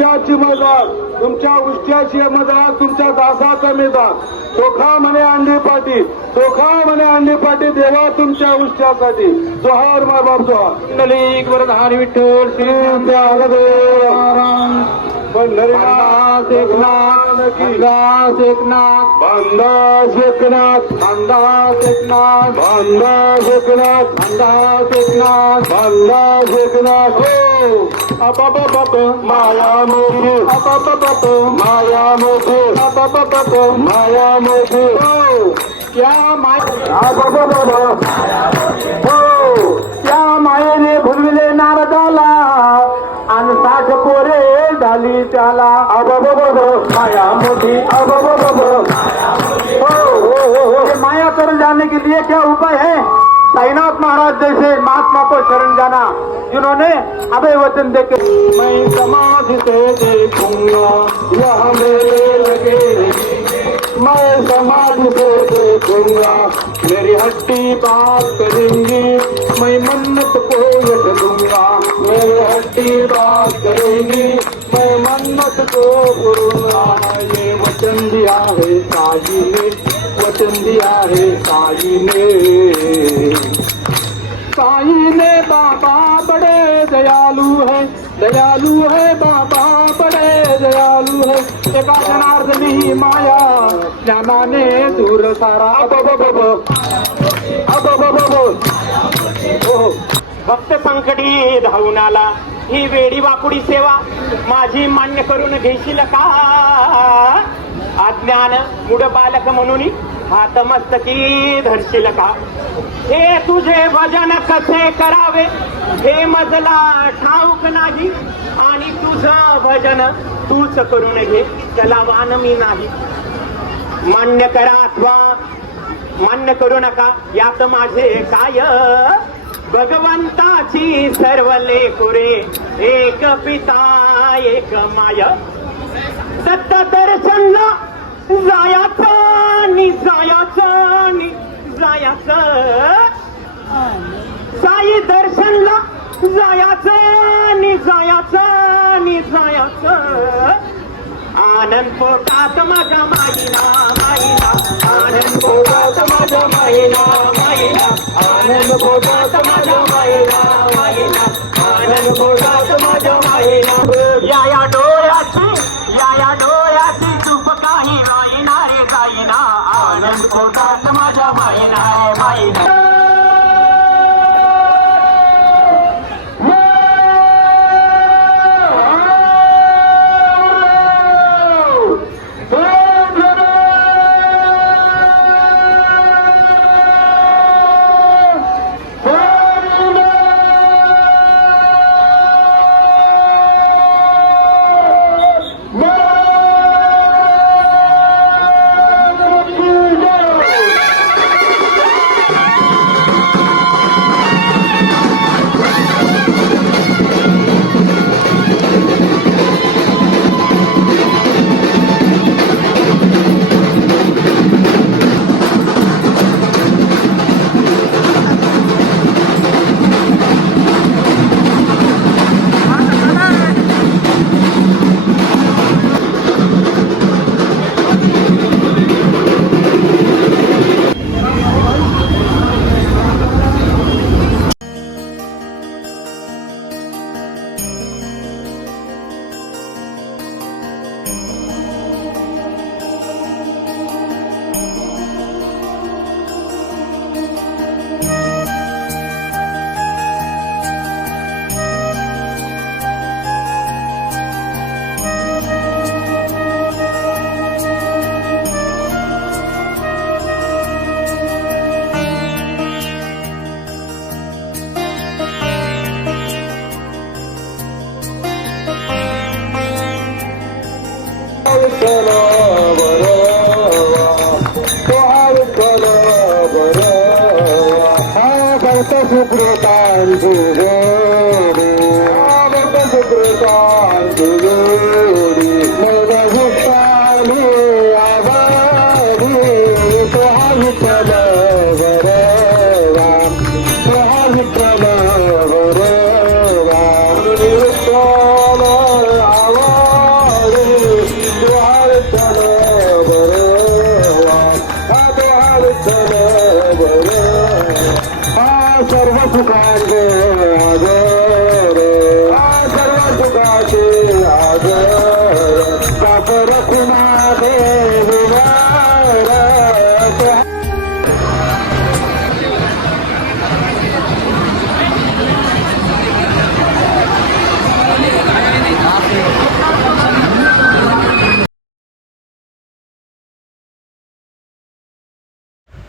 उष्ट्याची मदत, तुमच्या उष्ट्याची मदत, तुमच्या दासाचा मेदात. चोखा म्हणे अंडी पाटी, चोखा म्हणे अंडी पाटी, देवा तुमच्या उष्ट्यासाठी. जोहार माय बाप जोहार. पुंडलिक वरदारी विठ्ठल श्री त्यागदेव पंढरीनाथ एकनाथ एकनाथ एकनाथ भांडास एकनाथ अंदाज एकनाथ भांडास एकनाथ अंदाज एकनाथ भांडास एकनाथ. हो अपापप माया मोठी, अपापप माया मोठी, अपापप माया मोठी. हो क्या माय हो त्या मायेने भुलविले नारदाला आणि 60 पोरे झाली त्याला. माया मोठी. ये माया कर जाने के लिए क्या उपाय है? साईनाथ महाराज जैसे महात्मा को शरण जाना, जिन्होंने अभय वचन देके मैं समाधि से देखूंगा यह मेरे लगे, मैं समाधि से देखूंगा मेरी हड्डी बात करेंगी, मैं मन्नत को यश दूंगा, मेरी हड्डी बात करेंगी, मैं मन्नत को करूंगा. ये वचन दिया है साई ने, वचन दिया है साई ने. साई ने बाबा बड़े दयालु है, दयालु है बाबा बड़े दयालु है. एका जनार्दनी माया ज्ञानाने दूर सारा. भक्त संकटी धावून आला. ही वेडी वाकुडी सेवा माझी मान्य करून घेशील का? अज्ञान मूढ बालक म्हणून हात मस्तकी धरशील का? हे तुझे भजन कसे करावे हे मजला ठाऊक नाही, आणि तुझं भजन तूच करून घे त्याला वान मी नाही. मान्य करा अथवा मान्य करू नका यात माझे काय? भगवंताची सर्व लेकुरे एक पिता एक माय. दत्त दर्शनला जायाचं नि जायाचं नि जायाचं, साई दर्शनला जायाचं नि जायाचं नि जायाचं. आनंद पोटात माझ्या माईला माईला, आनंद पोटात माझ्या माईला माईला, आनंद पोटात माझ्या माईला माईला, आनंद पोटात माझ्या माईला. या डोळ्याची चूप काही राईना रे जाईना, आनंद पोटात माझ्या माईला माईला. सुकृतांची जोडी, सुकृतांची जोडी, मग हुक्काली आवाडी, सोहा विठ्ठल वरवा, सोहा विठ्ठल वरवा, विठ्ठल आवाडी. दक्षिणा दे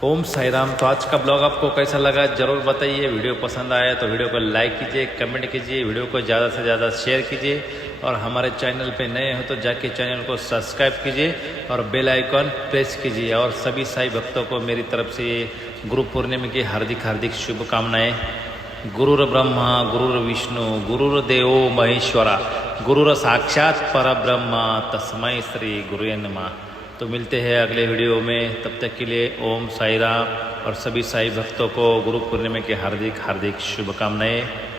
ओम साई राम। तो आज का ब्लॉग आपको कैसा लगा जरूर बताइए। वीडियो पसंद आया तो वीडियो को लाइक कीजिए, कमेंट कीजिए, वीडियो को ज़्यादा से ज़्यादा शेयर कीजिए और हमारे चैनल पे नए हो तो जाके चैनल को सब्सक्राइब कीजिए और बेल आइकॉन प्रेस कीजिए। और सभी साई भक्तों को मेरी तरफ से गुरु पूर्णिमा की हार्दिक हार्दिक शुभकामनाएं। गुरुर ब्रह्मा गुरुर विष्णु गुरुर्देवो महेश्वरा गुरुर साक्षात परब्रह्मा तस्मै श्री गुरुवे नमः। तो मिलते हैं अगले वीडियो में, तब तक के लिए ओम साई राम और सभी साई भक्तों को गुरु पूर्णिमा की हार्दिक हार्दिक शुभकामनाएं।